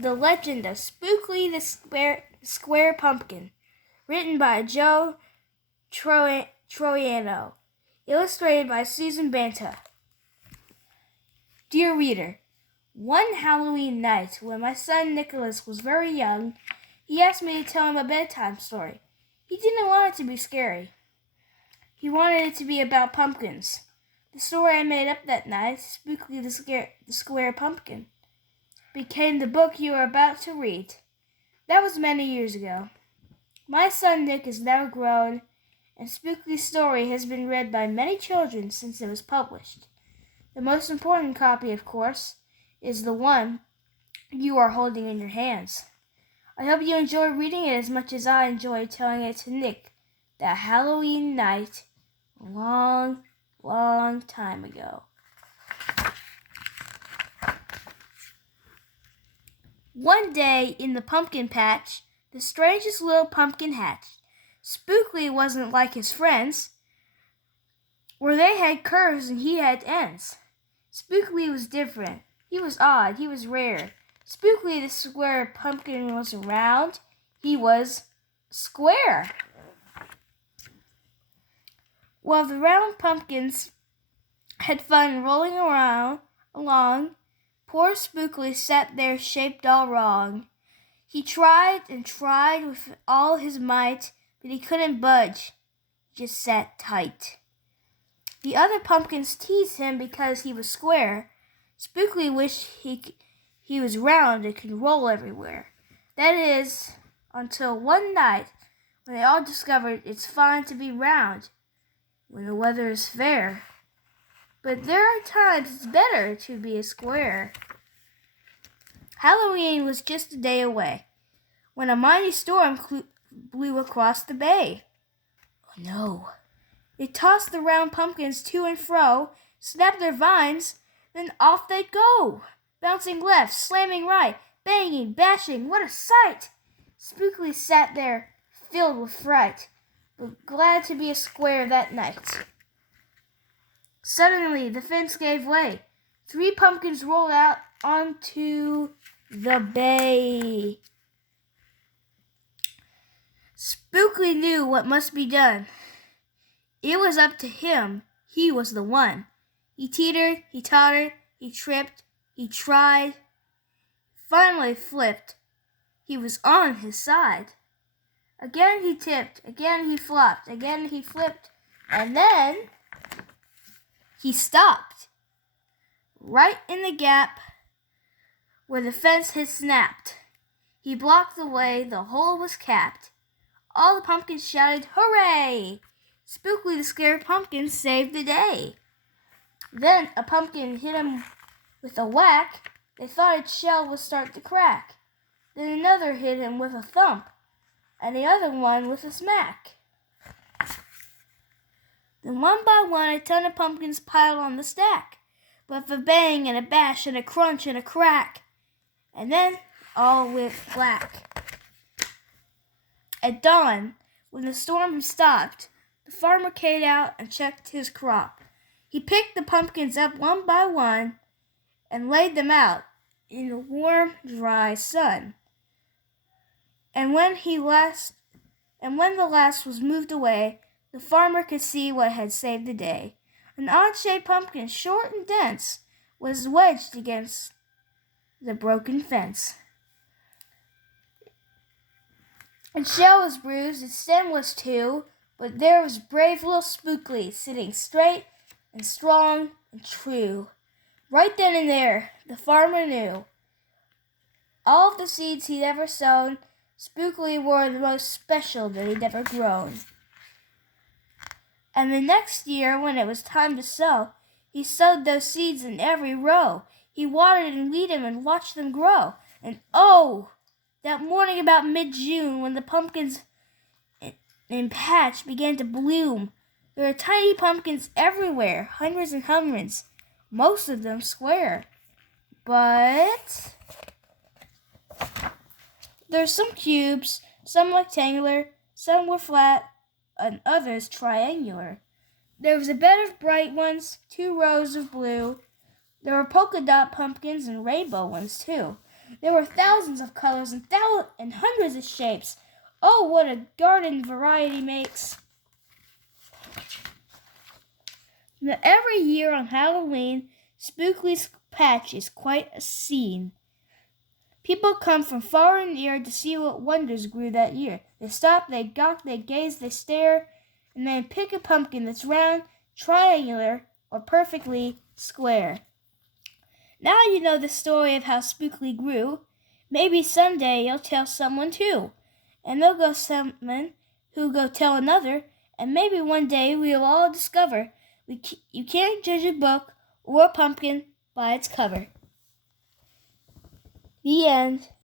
The Legend of Spookle the Square Pumpkin, written by Joe Troiano, illustrated by Susan Banta. Dear reader, one Halloween night when my son Nicholas was very young, he asked me to tell him a bedtime story. He didn't want it to be scary. He wanted it to be about pumpkins. The story I made up that night, Spookle the Square Pumpkin, became the book you are about to read. That was many years ago. My son Nick is now grown, and Spookle's story has been read by many children since it was published. The most important copy, of course, is the one you are holding in your hands. I hope you enjoy reading it as much as I enjoyed telling it to Nick that Halloween night a long, long time ago. One day in the pumpkin patch, the strangest little pumpkin hatched. Spookle wasn't like his friends, where they had curves and he had ends. Spookle was different. He was odd. He was rare. Spookle the Square Pumpkin wasn't round. He was square. While the round pumpkins had fun rolling along, poor Spookle sat there shaped all wrong. He tried and tried with all his might, but he couldn't budge. He just sat tight. The other pumpkins teased him because he was square. Spookle wished he was round and could roll everywhere. That is, until one night when they all discovered it's fine to be round when the weather is fair. But there are times it's better to be a square. Halloween was just a day away when a mighty storm blew across the bay. Oh no! It tossed the round pumpkins to and fro, snapped their vines, then off they'd go, bouncing left, slamming right, banging, bashing. What a sight! Spookle sat there, filled with fright, but glad to be a square that night. Suddenly, the fence gave way. 3 pumpkins rolled out onto the bay. Spookle knew what must be done. It was up to him. He was the one. He teetered, he tottered, he tripped, he tried. Finally flipped. He was on his side. Again he tipped, again he flopped, again he flipped, and then he stopped. Right in the gap where the fence had snapped. He blocked the way, the hole was capped. All the pumpkins shouted, "Hooray!" Spookle the Square Pumpkin saved the day. Then a pumpkin hit him with a whack. They thought its shell would start to crack. Then another hit him with a thump, and the other one with a smack. Then one by one a ton of pumpkins piled on the stack, with a bang and a bash and a crunch and a crack, and then all went black. At dawn, when the storm had stopped, the farmer came out and checked his crop. He picked the pumpkins up one by one and laid them out in the warm, dry sun. And when the last was moved away, the farmer could see what had saved the day. An odd-shaped pumpkin, short and dense, was wedged against the broken fence. Its shell was bruised, its stem was too, but there was brave little Spookle sitting straight and strong and true. Right then and there, the farmer knew. All of the seeds he'd ever sown, Spookle were the most special that he'd ever grown. And the next year, when it was time to sow, he sowed those seeds in every row. He watered and weeded them and watched them grow. And oh, that morning about mid-June, when the pumpkins in patch began to bloom, there were tiny pumpkins everywhere, hundreds and hundreds, most of them square. But there's some cubes, some rectangular, some were flat, and others triangular. There was a bed of bright ones, 2 rows of blue. There were polka dot pumpkins and rainbow ones too. There were thousands of colors and hundreds of shapes. Oh, what a garden variety makes! Now, every year on Halloween, Spookle's patch is quite a scene. People come from far and near to see what wonders grew that year. They stop, they gawk, they gaze, they stare, and then pick a pumpkin that's round, triangular, or perfectly square. Now you know the story of how Spookle grew. Maybe someday you'll tell someone too, and there'll go someone who'll go tell another, and maybe one day we'll all discover you can't judge a book or a pumpkin by its cover. The end.